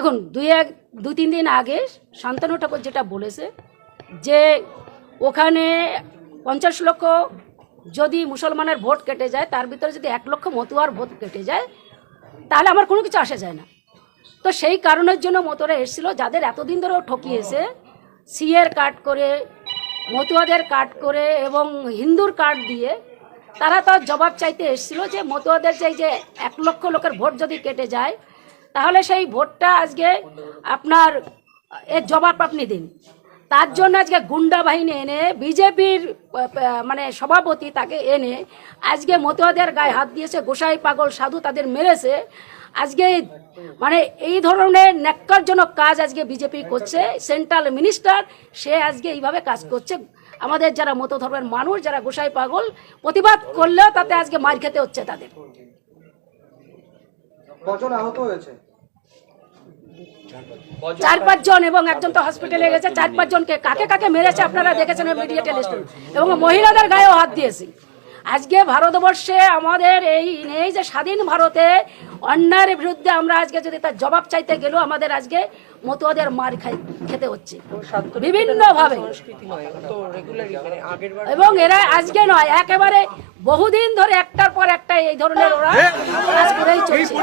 দেখুন দু তিন দিন আগে শান্তনু ঠাকুর যেটা বলেছে যে ওখানে 50 লক্ষ যদি মুসলমানের ভোট কেটে যায়, তার ভিতরে যদি 1 লক্ষ মতুয়ার ভোট কেটে যায়, তাহলে আমার কোনো কিছু আসে যায় না। তো সেই কারণের জন্য মতুয়ারা এসেছিল, যাদের এতদিন ধরেও ঠকিয়েছে, সিএর কার্ড করে, মতুয়াদের কার্ড করে এবং হিন্দুর কার্ড দিয়ে তারা তার জবাব চাইতে এসেছিল যে মতুয়াদের যে 1 লক্ষ লোকের ভোট যদি কেটে যায়, তাহলে সেই ভোটটা আজকে আপনার এর জবাব আপনি দিন। তার জন্য আজকে গুন্ডা বাহিনী এনে বিজেপির মানে সভাপতি তাকে এনে আজকে মতুয়াদের গায়ে হাত দিয়েছে, গোসাই পাগল সাধু তাদের মেরেছে। আজকে মানে এই ধরনের ন্যাক্কারজনক কাজ আজকে বিজেপি করছে। সেন্ট্রাল মিনিস্টার সে আজকে এইভাবে কাজ করছে। আমাদের যারা মত ধর্মের মানুষ, যারা গোসাই পাগল, প্রতিবাদ করলেও তাতে আজকে মার খেতে হচ্ছে তাদের। কজন আহত হয়েছে? 4-5 জন, এবং একজন তো হসপিটালে গেছে। 4-5 জনকে কাকে কাকে মেরেছে আপনারা দেখেছেন মিডিয়া টেলিস্টোন, এবং মহিলাদের গায়েও হাত দিয়েছে। আজকে ভারতবর্ষে আমাদের এই নেই যে স্বাধীন ভারতে অন্যায়ের বিরুদ্ধে আমরা আজকে যদি তার জবাব চাইতে গেলেও আমাদের আজকে মতুয়াদের মার খেতে হচ্ছে বিভিন্নভাবে। এবং এরা আজকে নয়, একেবারে বহুদিন ধরে একটার পর একটা এই ধরনের ওরা কাজ করেই চলছে।